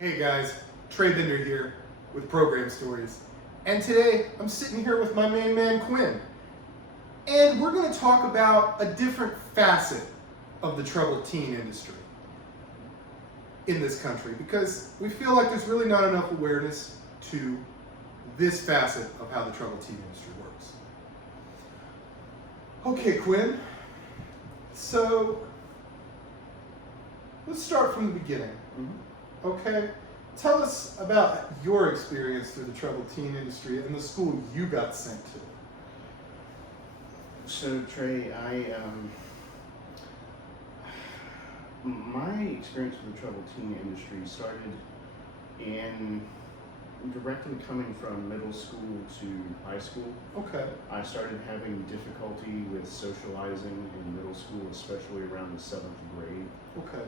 Hey guys, Trey Bender here with Program Stories. And today I'm sitting here with my main man Quinn. And we're going to talk about a different facet of the troubled teen industry in this country because we feel like there's really not enough awareness to this facet of how the troubled teen industry works. Okay, Quinn. So let's start from the beginning. Okay, tell us about your experience through the troubled teen industry and the school you got sent to. So Trey, my experience with the troubled teen industry started in directly coming from middle school to high school. Okay. I started having difficulty with socializing in middle school, especially around the 7th grade. Okay.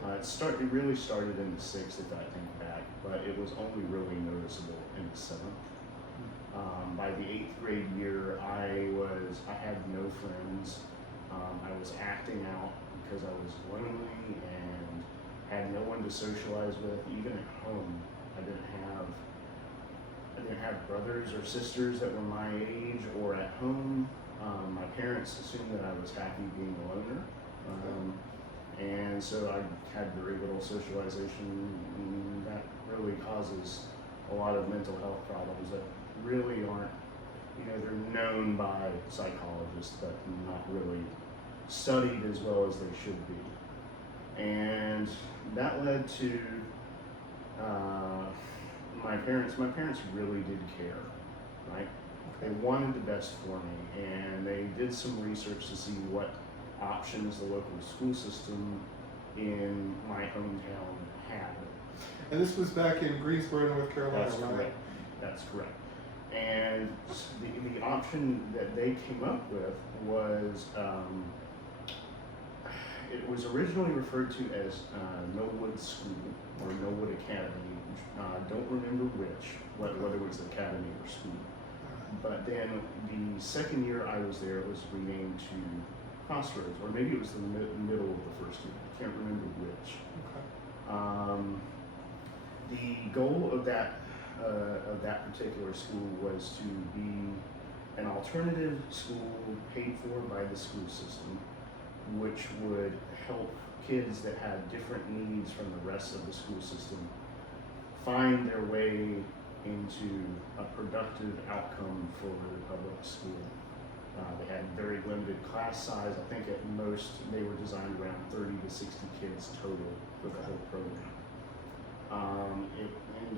It really started in the 6th, if I think back, but it was only really noticeable in the 7th. By the 8th grade year, I had no friends. I was acting out because I was lonely and had no one to socialize with. Even at home, I didn't have brothers or sisters that were my age, or at home. My parents assumed that I was happy being a loner. And so I had very little socialization, and that really causes a lot of mental health problems that really aren't, they're known by psychologists, but not really studied as well as they should be. And that led to my parents really did care, right? They wanted the best for me, and they did some research to see what options the local school system in my hometown had. And this was back in Greensboro, North Carolina, That's right? correct. That's correct. And the option that they came up with was, it was originally referred to as Millwood School or Millwood Academy. Don't remember whether it was academy or school. But then the second year I was there, it was renamed to Crossroads, or maybe it was the middle of the first year. I can't remember which. Okay. The goal of that particular school was to be an alternative school paid for by the school system, which would help kids that had different needs from the rest of the school system find their way into a productive outcome for the public school. They had very limited class size. I think at most they were designed around 30 to 60 kids total for the whole program. In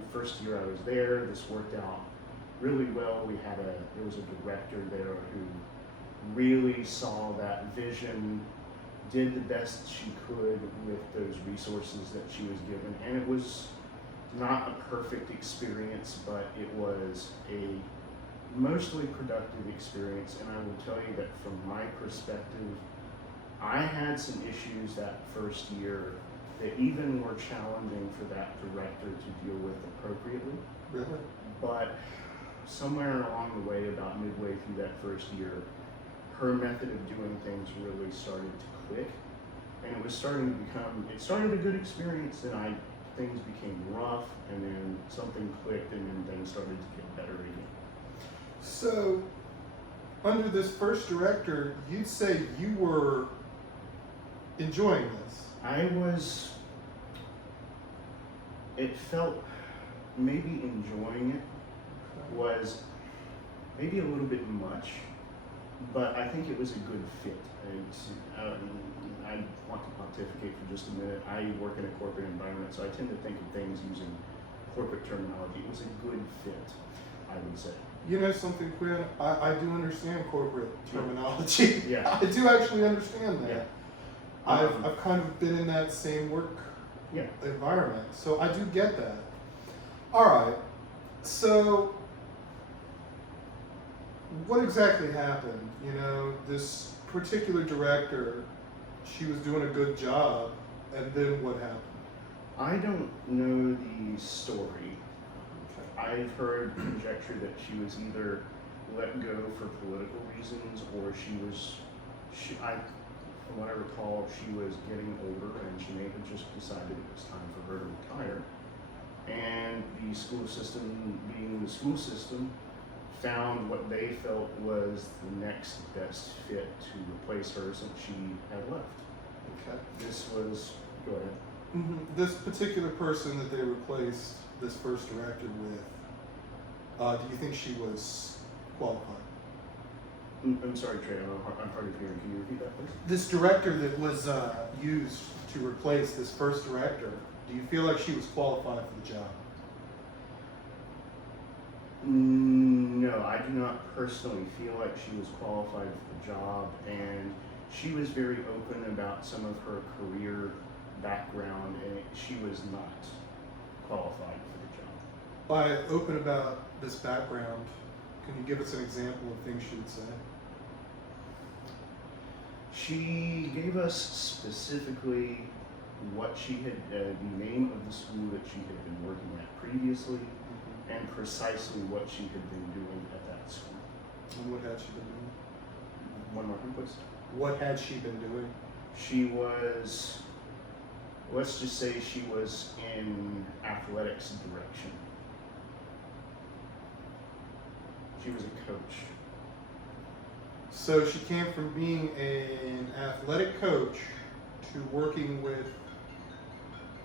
the first year I was there, this worked out really well. There was a director there who really saw that vision, did the best she could with those resources that she was given, and it was not a perfect experience, but it was a mostly productive experience. And I will tell you that from my perspective, I had some issues that first year that even were challenging for that director to deal with appropriately. Really? But somewhere along the way, about midway through that first year, her method of doing things really started to click, and it started a good experience, and things became rough, and then something clicked, and then things started to get better again. So, under this first director, you'd say you were enjoying this? It felt, maybe enjoying it was maybe a little bit much, but I think it was a good fit. I want to pontificate for just a minute. I work in a corporate environment, so I tend to think of things using corporate terminology. It was a good fit, I would say. You know something, Quinn? I do understand corporate terminology. Yeah. I do actually understand that. Yeah. I've kind of been in that same work environment, so I do get that. All right, so what exactly happened? This particular director, she was doing a good job, and then what happened? I don't know the story. I've heard conjecture that she was either let go for political reasons, or from what I recall, she was getting older and she may have just decided it was time for her to retire. And the school system, being the school system, found what they felt was the next best fit to replace her since she had left. Okay. This was, go ahead. This particular person that they replaced this first director with, do you think she was qualified? I'm sorry, Trey, I'm hard of hearing. Can you repeat that, please? This director that was used to replace this first director, do you feel like she was qualified for the job? No, I do not personally feel like she was qualified for the job, and she was very open about some of her career background, and she was not qualified for the job. By open about this background, can you give us an example of things she would say? She gave us specifically what she had, the name of the school that she had been working at previously, and precisely what she had been doing at that school. And what had she been doing? One more time, please. What had she been doing? She was, let's just say she was in athletics direction. She was a coach. So she came from being an athletic coach to working with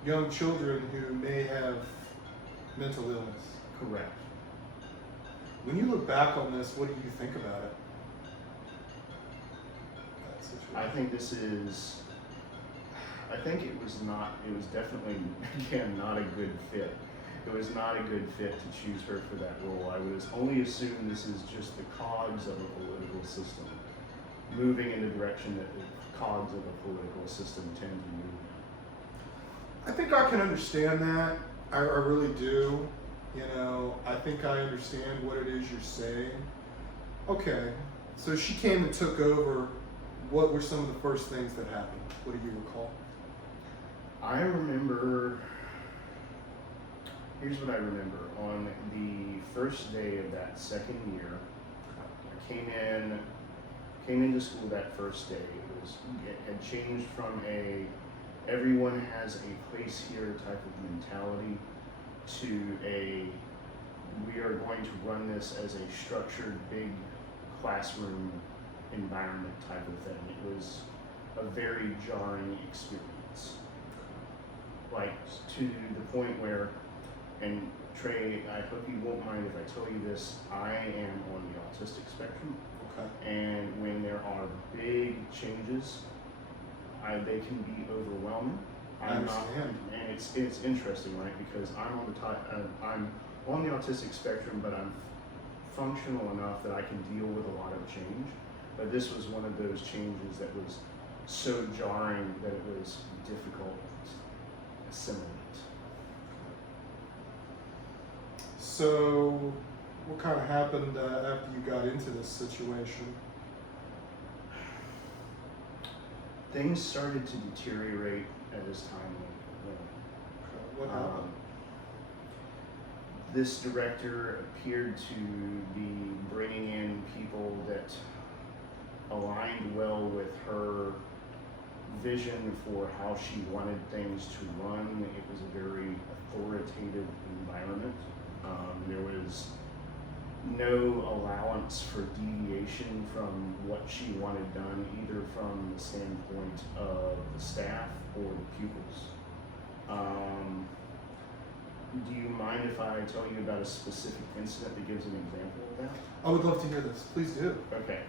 young children who may have mental illness. Correct. When you look back on this, what do you think about it? That situation. I think it was definitely, again, not a good fit. It was not a good fit to choose her for that role. I would only assume this is just the cogs of a political system moving in the direction that the cogs of a political system tend to move in. I think I can understand that. I really do. You know, I think I understand what it is you're saying. Okay, so she came and took over. What were some of the first things that happened? What do you recall? I remember, here's what I remember. On the first day of that second year, I came into school that first day. It had changed from a everyone has a place here type of mentality to a we are going to run this as a structured big classroom environment type of thing. It was a very jarring experience. Like to the point where, and Trey, I hope you won't mind if I tell you this, I am on the autistic spectrum. Okay. And when there are big changes, they can be overwhelming. I understand. And it's interesting, right? Because I'm on the autistic spectrum, but I'm functional enough that I can deal with a lot of change. But this was one of those changes that was so jarring that it was difficult to assimilate. So, what kind of happened after you got into this situation? Things started to deteriorate as time went on. What happened? This director appeared to be bringing in people that aligned well with her vision for how she wanted things to run. It was a very authoritative environment. There was no allowance for deviation from what she wanted done, either from the standpoint of the staff or the pupils. Do you mind if I tell you about a specific incident that gives an example of that? I would love to hear this. Please do. Okay.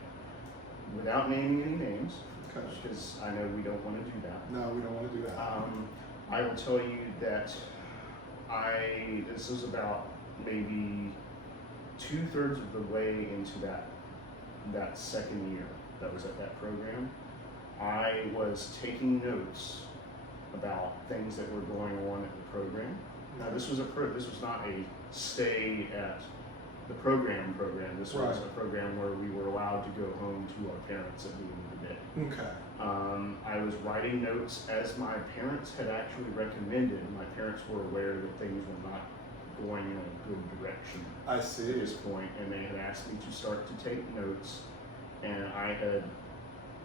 Without naming any names, Okay. because I know we don't want to do that. No, we don't want to do that. I will tell you that this was about maybe 2/3 of the way into that second year that was at that program. I was taking notes about things that were going on at the program. Now this was not a stay at the program. This was Right. a program where we were allowed to go home to our parents at the end of the day. Okay. I was writing notes as my parents had actually recommended. My parents were aware that things were not going in a good direction I at see. this point, and they had asked me to start to take notes, and I had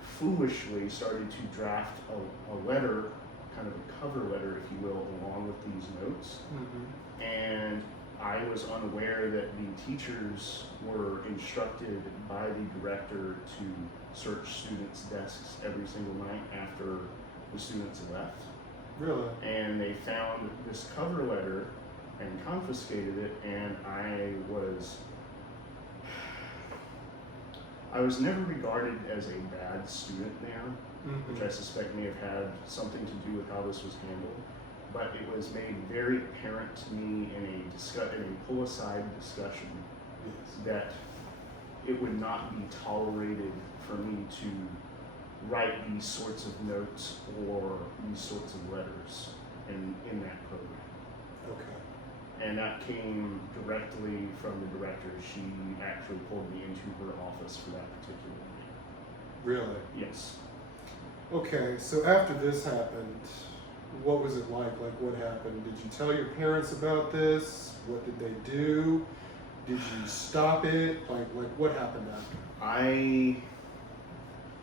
foolishly started to draft a letter kind of a cover letter, if you will, along with these notes. Mm-hmm. And I was unaware that the teachers were instructed by the director to search students' desks every single night after the students left. Really? And they found this cover letter and confiscated it, and I was never regarded as a bad student there, Mm-hmm. which I suspect may have had something to do with how this was handled. But it was made very apparent to me in a pull-aside discussion Yes. that it would not be tolerated for me to write these sorts of notes or these sorts of letters in that program. Okay. And that came directly from the director. She actually pulled me into her office for that particular night. Really? Yes. Okay, so after this happened, what was it like? Like, what happened? Did you tell your parents about this? What did they do? Did you stop it? Like what happened after? I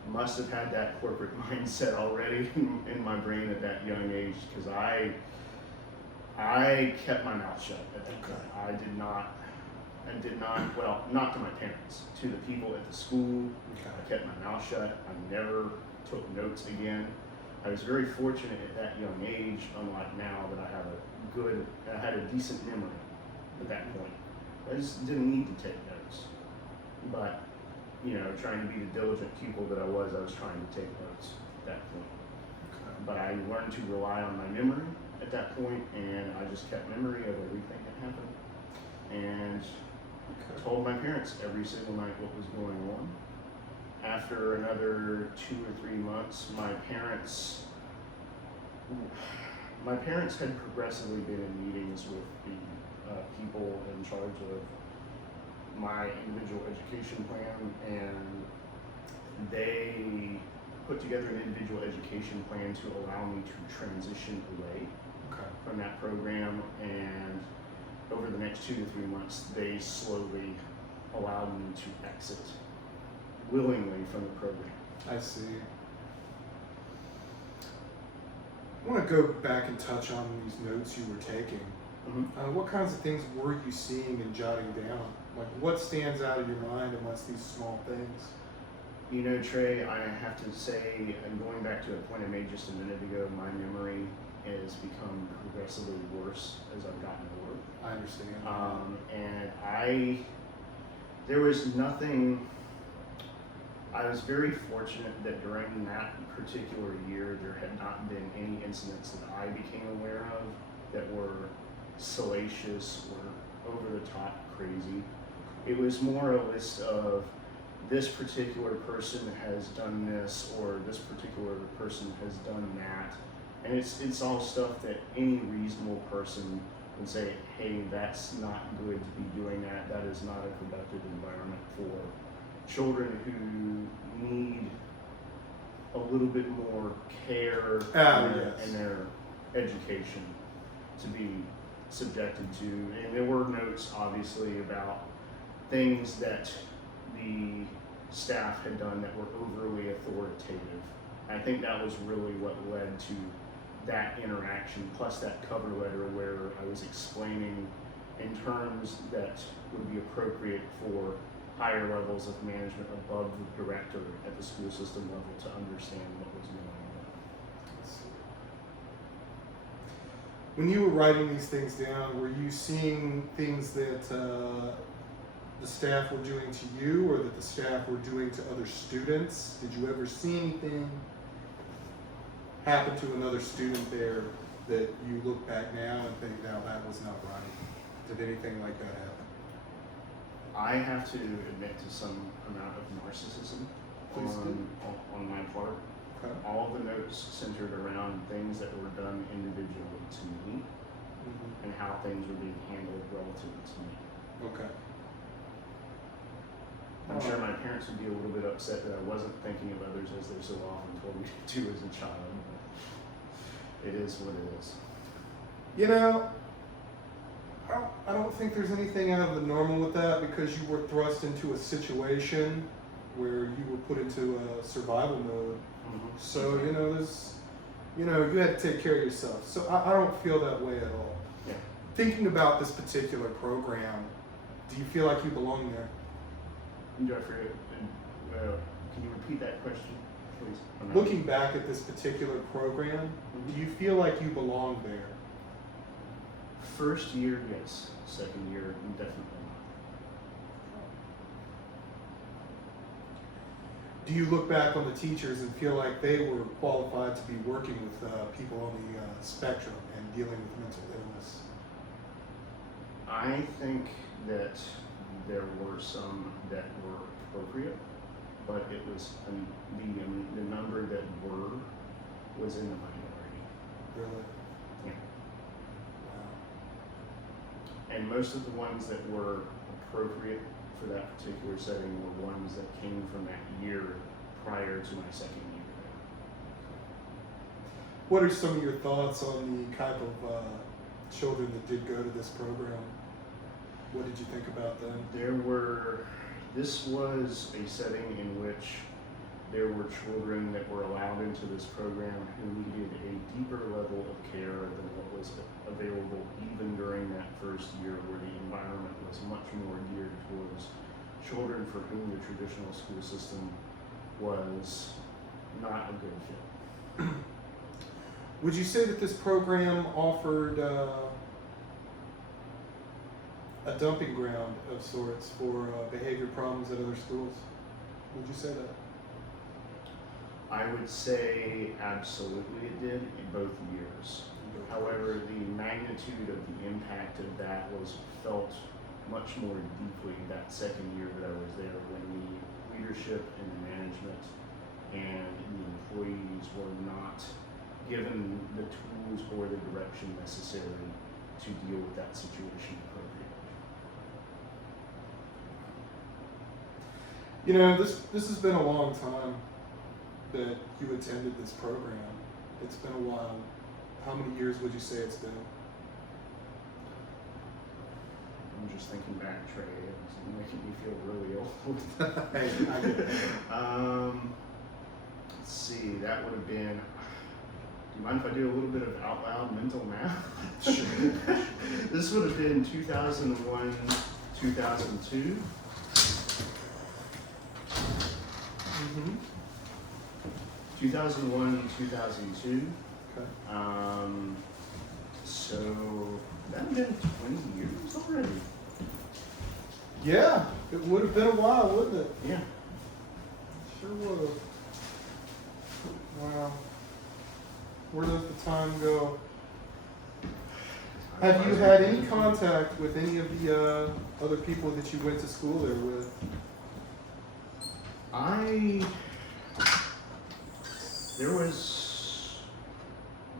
must have had that corporate mindset already in my brain at that young age, because I kept my mouth shut at that Okay. time. I did not, well, not to my parents, to the people at the school. I kept my mouth shut. I never took notes again. I was very fortunate at that young age, unlike now, that I had a decent memory at that point. I just didn't need to take notes. But, trying to be the diligent pupil that I was trying to take notes at that point. Okay. But I learned to rely on my memory at that point, and I just kept memory of everything that happened. And Okay. told my parents every single night what was going on. After another 2 or 3 months, my parents had progressively been in meetings with the people in charge of my individual education plan, and they put together an individual education plan to allow me to transition away Okay. from that program. And over the next 2 to 3 months, they slowly allowed me to exit willingly from the program. I see. I want to go back and touch on these notes you were taking. What kinds of things were you seeing and jotting down? Like, what stands out of your mind amongst these small things? Trey, I have to say, and going back to a point I made just a minute ago, my memory has become progressively worse as I've gotten older. I understand. And there was nothing. I was very fortunate that during that particular year, there had not been any incidents that I became aware of that were salacious or over the top crazy. It was more a list of, this particular person has done this, or this particular person has done that. And it's all stuff that any reasonable person would say, hey, that's not good to be doing that. That is not a productive environment for children who need a little bit more care in their education to be subjected to. And there were notes, obviously, about things that the staff had done that were overly authoritative. I think that was really what led to that interaction, plus that cover letter where I was explaining in terms that would be appropriate for higher levels of management above the director at the school system level to understand what was going on. When you were writing these things down, were you seeing things that the staff were doing to you, or that the staff were doing to other students? Did you ever see anything happen to another student there that you look back now and think, now that was not right? Did anything like that happen? I have to admit to some amount of narcissism on my part. Okay. All of the notes centered around things that were done individually to me Mm-hmm. and how things were being handled relative to me. Okay. I'm sure my parents would be a little bit upset that I wasn't thinking of others as they so often told me to do as a child. But it is what it is. I don't think there's anything out of the normal with that, because you were thrust into a situation where you were put into a survival mode. So, you know, you had to take care of yourself. So I don't feel that way at all. Yeah. Thinking about this particular program, do you feel like you belong there? Do I forget? Can you repeat that question, please? Looking back at this particular program, do you feel like you belong there? First year, yes. Second year, definitely Do you look back on the teachers and feel like they were qualified to be working with people on the spectrum and dealing with mental illness? not. I think that there were some that were appropriate, but it was the number that were was in the minority. Really? Yeah. Wow. And most of the ones that were appropriate for that particular setting were ones that came from that year prior to my second year. What are some of your thoughts on the type of children that did go to this program? What did you think about them? This was a setting in which there were children that were allowed into this program who needed a deeper level of care than what was available even during that first year, where the environment was much more geared towards children for whom the traditional school system was not a good fit. Would you say that this program offered a dumping ground of sorts for behavior problems at other schools? Would you say that? I would say absolutely it did in both years. However, the magnitude of the impact of that was felt much more deeply that second year that I was there, when the leadership and the management and the employees were not given the tools or the direction necessary to deal with that situation appropriately. You know, this has been a long time that you attended this program. It's been a while. How many years would you say it's been? I'm just thinking back, Trey. It's making me feel really old. Hey, I get it. Let's see. That would have been. Do you mind if I do a little bit of out loud mental math? Sure. This would have been 2001, 2002. Mm-hmm. 2001, 2002. Okay. So that would have been 20 years already. Yeah, it would have been a while, wouldn't it? Yeah. Sure would have. Wow. Where does the time go? Have you had any contact with any of the other people that you went to school there with? There was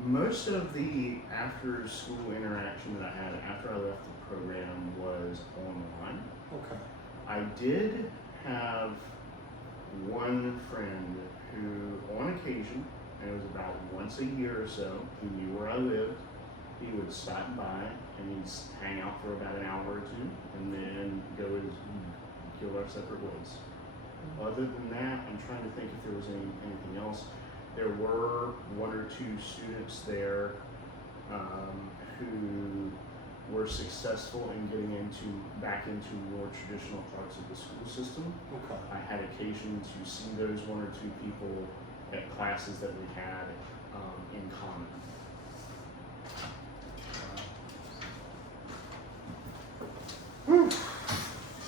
most of the after school interaction that I had after I left the program was online. Okay. I did have one friend who, on occasion, and it was about once a year or so, he knew where I lived. He would stop by and he'd hang out for about an hour or two and then go our separate ways. Other than that, I'm trying to think if there was anything else. There were one or two students there who were successful in getting back into more traditional parts of the school system. Okay. I had occasion to see those one or two people at classes that we had in common.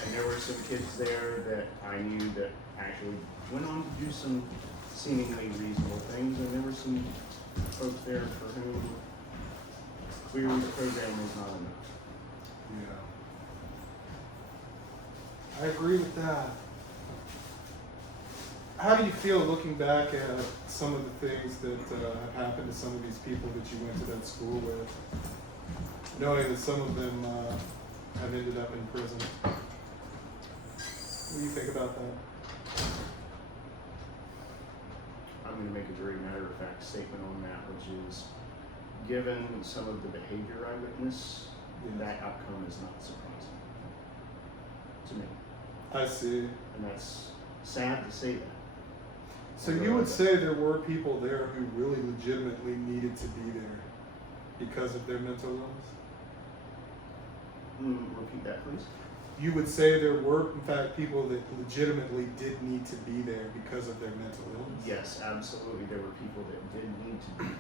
And there were some kids there that I knew that actually went on to do some seemingly reasonable things, and there were some folks there for whom clearly the program was not enough. Yeah. I agree with that. How do you feel looking back at some of the things that have happened to some of these people that you went to that school with, knowing that some of them have ended up in prison? What do you think about that? I'm going to make a very matter-of-fact statement on that, which is, given some of the behavior I witnessed, that outcome is not surprising to me. I see. And that's sad to say that. So you would say there were people there who really legitimately needed to be there because of their mental illness? Repeat that, please. You would say there were, in fact, people that legitimately did need to be there because of their mental illness? Yes, absolutely. There were people that did need to be there.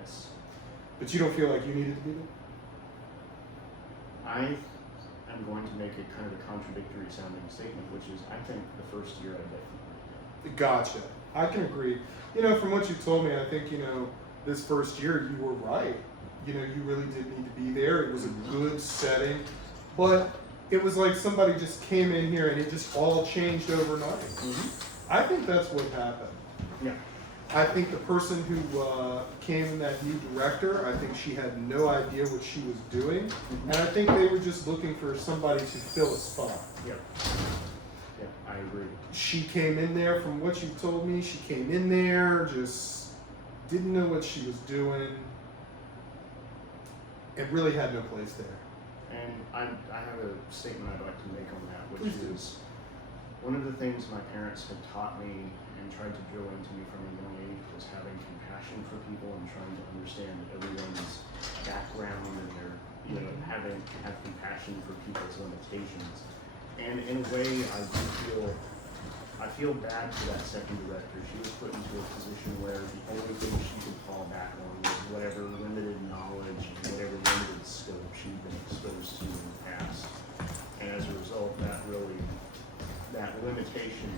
Yes. But you don't feel like you needed to be there? I am going to make a kind of a contradictory sounding statement, which is I think the first year I definitely did. Gotcha. I can agree. You know, from what you told me, I think, you know, this first year you were right. You know, you really did need to be there. It was a good setting. But it was like somebody just came in here and it just all changed overnight. Mm-hmm. I think that's what happened. Yeah. I think the person who came, that new director, I think she had no idea what she was doing. Mm-hmm. And I think they were just looking for somebody to fill a spot. Yep. Yep, I agree. She came in there, from what you told me, she came in there, just didn't know what she was doing, and really had no place there. And I have a statement I'd like to make on that, which Please do. is one of the things my parents had taught me and tried to drill into me from a young age was having compassion for people and trying to understand everyone's background and their, you know, have compassion for people's limitations. And in a way, I feel bad for that second director. She was put into a position where the only thing she could fall back on was whatever limited knowledge, whatever limited scope she'd been exposed to in the past. And as a result, that limitation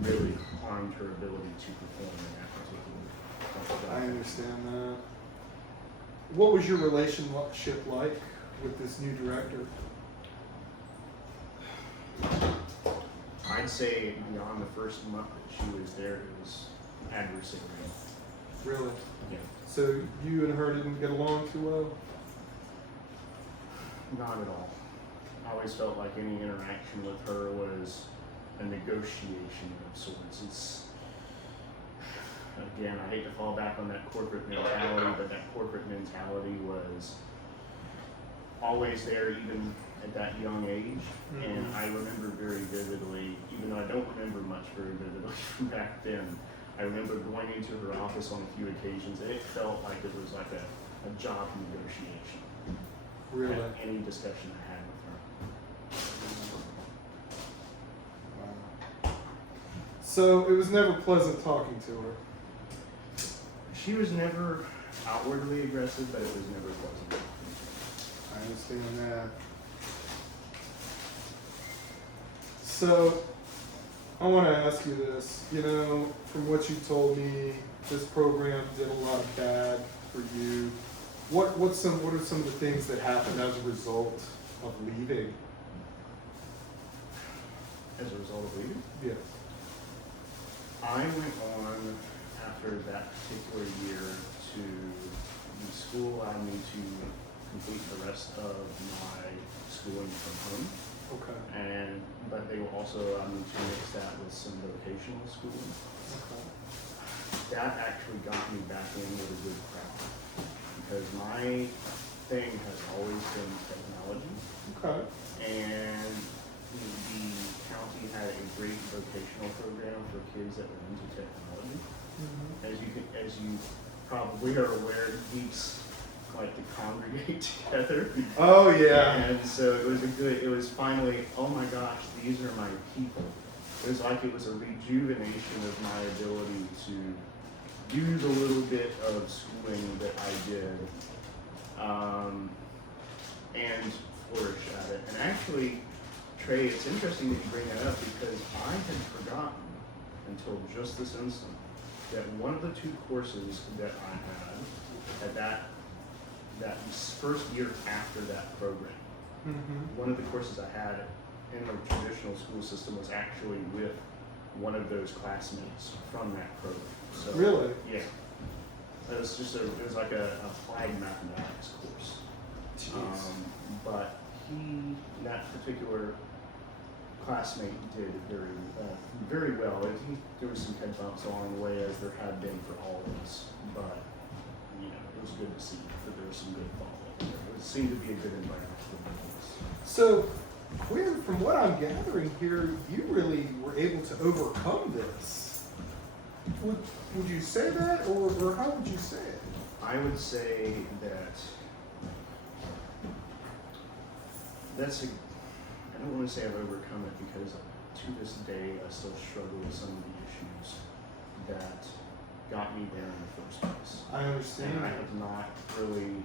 really harmed her ability to perform in that particular. I understand that. What was your relationship like with this new director? I'd say beyond the first month that she was there, it was adversarial. Really? Yeah. So you and her didn't get along too well? Not at all. I always felt like any interaction with her was a negotiation of sorts. It's, again, I hate to fall back on that corporate mentality, but that corporate mentality was always there even at that young age. Mm-hmm. And I remember very vividly, even though I don't remember much very vividly from back then, I remember going into her office on a few occasions and it felt like it was like a job negotiation. Really? At any discussion I had with her. Wow. So it was never pleasant talking to her? She was never outwardly aggressive, but it was never pleasant. I understand that. So, I want to ask you this. You know, from what you told me, this program did a lot of bad for you. What are some of the things that happened as a result of leaving? As a result of leaving, Yes. I went on after that particular year to the school allowed me to complete the rest of my schooling from home. Okay. But they will also allow me to mix that with some vocational schooling. Okay. That actually got me back in with a good crowd because my thing has always been technology. Okay. And the county had a great vocational program for kids that were into technology. Mm-hmm. As you probably are aware, geeks like to congregate together. Oh yeah. And so it was finally, oh my gosh, these are my people. It was like it was a rejuvenation of my ability to use a little bit of schooling that I did and flourish at it. And actually, Trey, it's interesting that you bring that up because I had forgotten until just this instant that one of the two courses that I had at that first year after that program, Mm-hmm. one of the courses I had in the traditional school system was actually with one of those classmates from that program. So, Really? Yeah. It was like a applied mathematics course. Jeez. But that particular classmate did very well. There was some head bumps along the way as there had been for all of us, but it was good to see that there was some good follow-up there. It seemed to be a good environment for both of us. So, Quinn, from what I'm gathering here, you really were able to overcome this. would you say that, or how would you say it? I would say that I don't want to say I've overcome it because to this day I still struggle with some of the issues that got me there in the first place. I understand. And I have not really,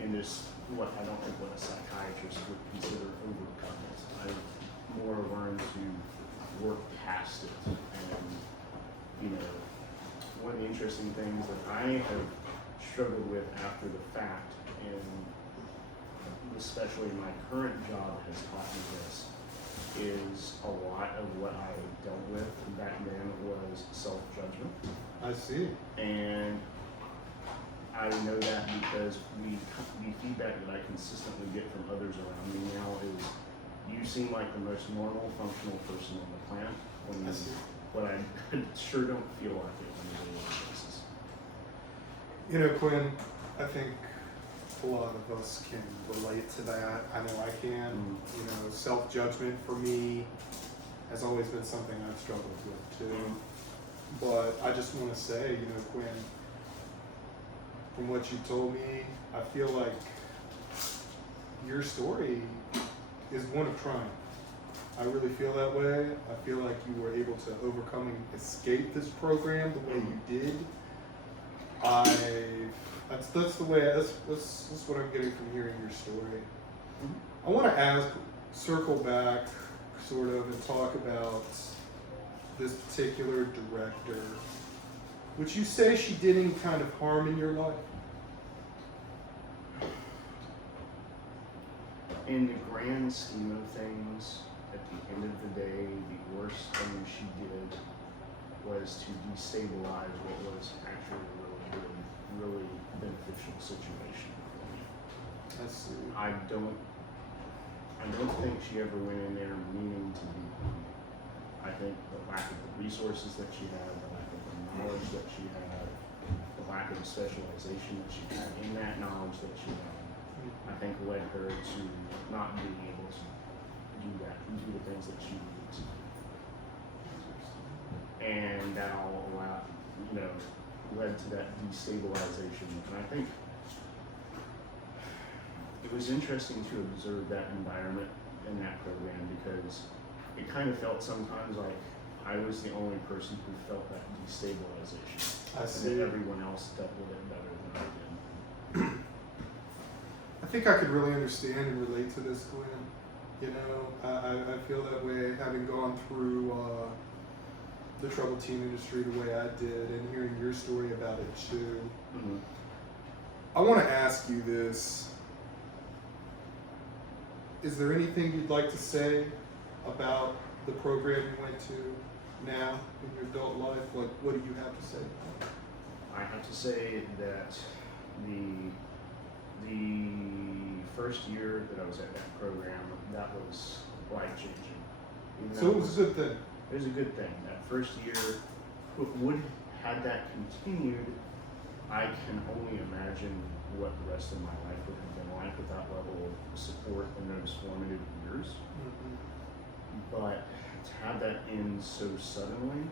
in this, what I don't think what a psychiatrist would consider overcome it. I've more learned to work past it. And, you know, one of the interesting things that I have struggled with after the fact, and especially my current job has taught me this, is a lot of what I dealt with back then was self-judgment. I see. And I know that because the feedback that I consistently get from others around me now is, you seem like the most normal, functional person on the planet, when I see. but I sure don't feel like it on a daily basis. You know, Quinn, I think a lot of us can relate to that. I know I can. You know, self-judgment for me has always been something I've struggled with too. But I just want to say, you know, Quinn, from what you told me, I feel like your story is one of triumph. I really feel that way. I feel like you were able to overcome and escape this program the way you did. That's the way, that's what I'm getting from hearing your story. I want to circle back sort of and talk about this particular director. Would you say she did any kind of harm in your life? In the grand scheme of things, at the end of the day, the worst thing she did was to destabilize what was actually a really beneficial situation for me. I see. I don't think she ever went in there meaning to be harmed. I think the lack of the resources that she had, the lack of the knowledge that she had, the lack of the specialization that she had in that knowledge that she had, I think led her to not being able to do the things that she needed to do. And that all led to that destabilization. And I think it was interesting to observe that environment in that program because it kind of felt sometimes like I was the only person who felt that destabilization. I see. And that everyone else dealt with it better than I did. I think I could really understand and relate to this, Quinn. You know, I feel that way having gone through the troubled teen industry the way I did and hearing your story about it too. Mm-hmm. I want to ask you this. Is there anything you'd like to say about the program you went to now in your adult life? Like, what do you have to say? I have to say that the first year that I was at that program, that was life-changing. So it was a good thing. It was a good thing. That first year, had that continued, I can only imagine what the rest of my life would have been like with that level of support in those formative years. Mm-hmm. But to have that end so suddenly,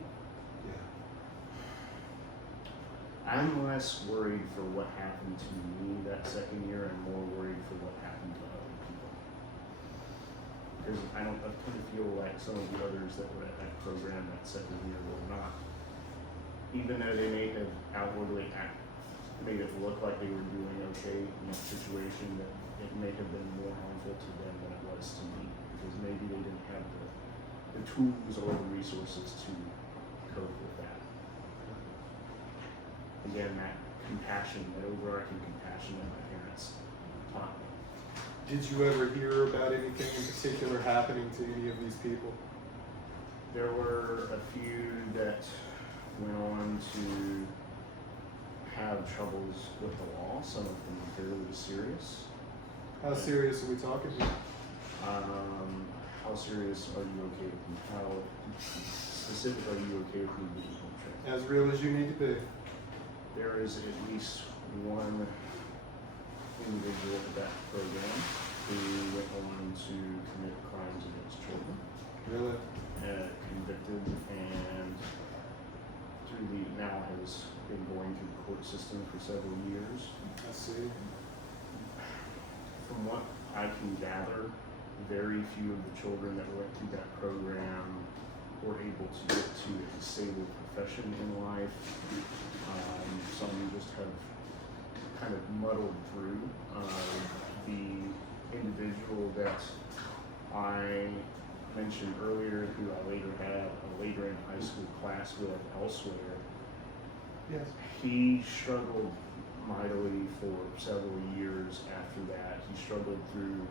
Yeah. I'm less worried for what happened to me that second year and more worried for what happened to other people. Because I kind of feel like some of the others that were at that program that second year were not. Even though they may have outwardly made it look like they were doing okay in that situation, that it may have been more harmful to them than it was to me. Because maybe they didn't have the tools or the resources to cope with that. Again, that compassion, that overarching compassion that my parents taught me. Did you ever hear about anything in particular happening to any of these people? There were a few that went on to have troubles with the law, some of them fairly serious. How serious are we talking here? How serious are you okay with me? How specific are you okay with me being home trained? As real as you need to be. There is at least one individual at that program who went on to commit crimes against children. Really? Convicted and now has been going through the court system for several years. I see. From what I can gather, very few of the children that went through that program were able to get to a stable profession in life. Some just have kind of muddled through. The individual that I mentioned earlier, who I later had a later in high school class with elsewhere, Yes. he struggled mightily for several years after that. He struggled through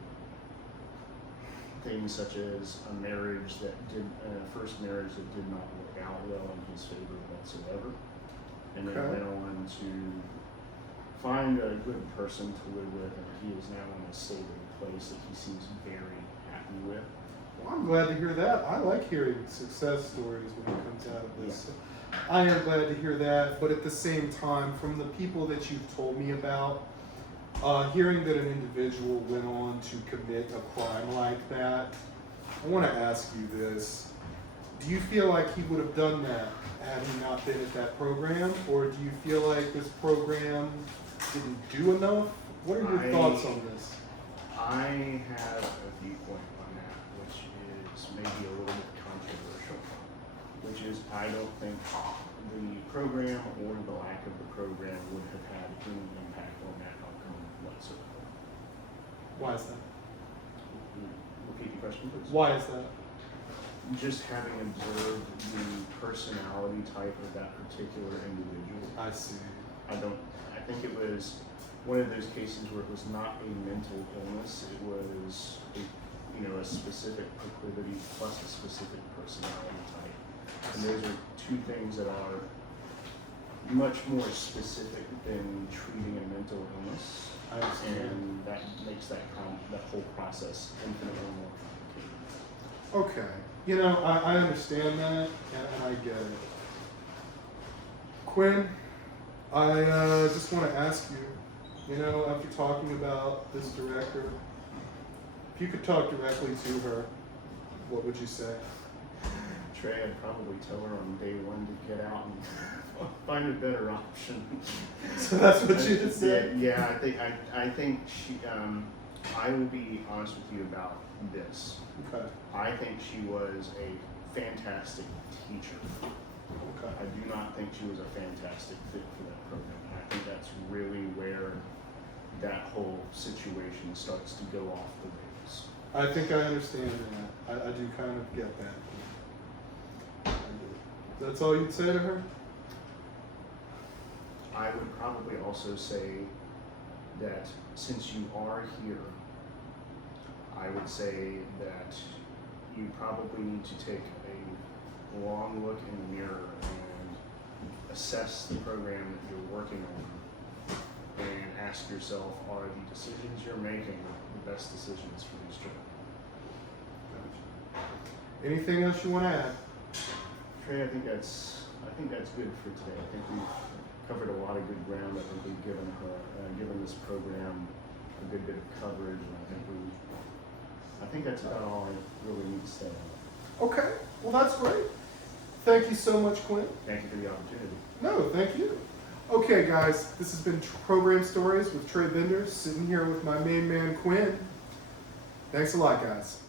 things such as a first marriage that did not work out well in his favor whatsoever, and then Okay. went on to find a good person to live with, and he is now in a stable place that he seems very happy with. Well, I'm glad to hear that. I like hearing success stories when it comes out of this. I am glad to hear that, but at the same time, from the people that you've told me about, hearing that an individual went on to commit a crime like that, I want to ask you this. Do you feel like he would have done that had he not been at that program, or do you feel like this program didn't do enough? What are your thoughts on this? I have a viewpoint on that, which is maybe a little bit controversial, which is I don't think the program or the lack of the program would have had any impact on that outcome whatsoever. Why is that? Repeat the question, please. Why is that? Just having observed the personality type of that particular individual, I see. I think it was one of those cases where it was not a mental illness, it was a specific proclivity plus a specific personality type. And those are two things that are much more specific than treating a mental illness. I understand. And that makes that whole process infinitely more complicated. Okay. I understand that, and I get it. Quinn, I just want to ask you, after talking about this director, if you could talk directly to her, what would you say? Trey, I'd probably tell her on day one to get out and find a better option. So that's what you would say? Yeah, I think she. I will be honest with you about this. Okay. I think she was a fantastic teacher. Okay. I do not think she was a fantastic fit for that program. And I think that's really where that whole situation starts to go off the rails. I think I understand that. I do kind of get that. That's all you'd say to her? I would probably also say that since you are here, I would say that you probably need to take a long look in the mirror and assess the program that you're working on and ask yourself, are the decisions you're making the best decisions for these children? Anything else you want to add? Trey, I think that's good for today. I think we've covered a lot of good ground. I think we've given this program a good bit of coverage, and I think that's about all I really need to say. Okay, well that's great. Thank you so much, Quinn. Thank you for the opportunity. No, thank you. Okay, guys, this has been Program Stories with Trey Bender, sitting here with my main man, Quinn. Thanks a lot, guys.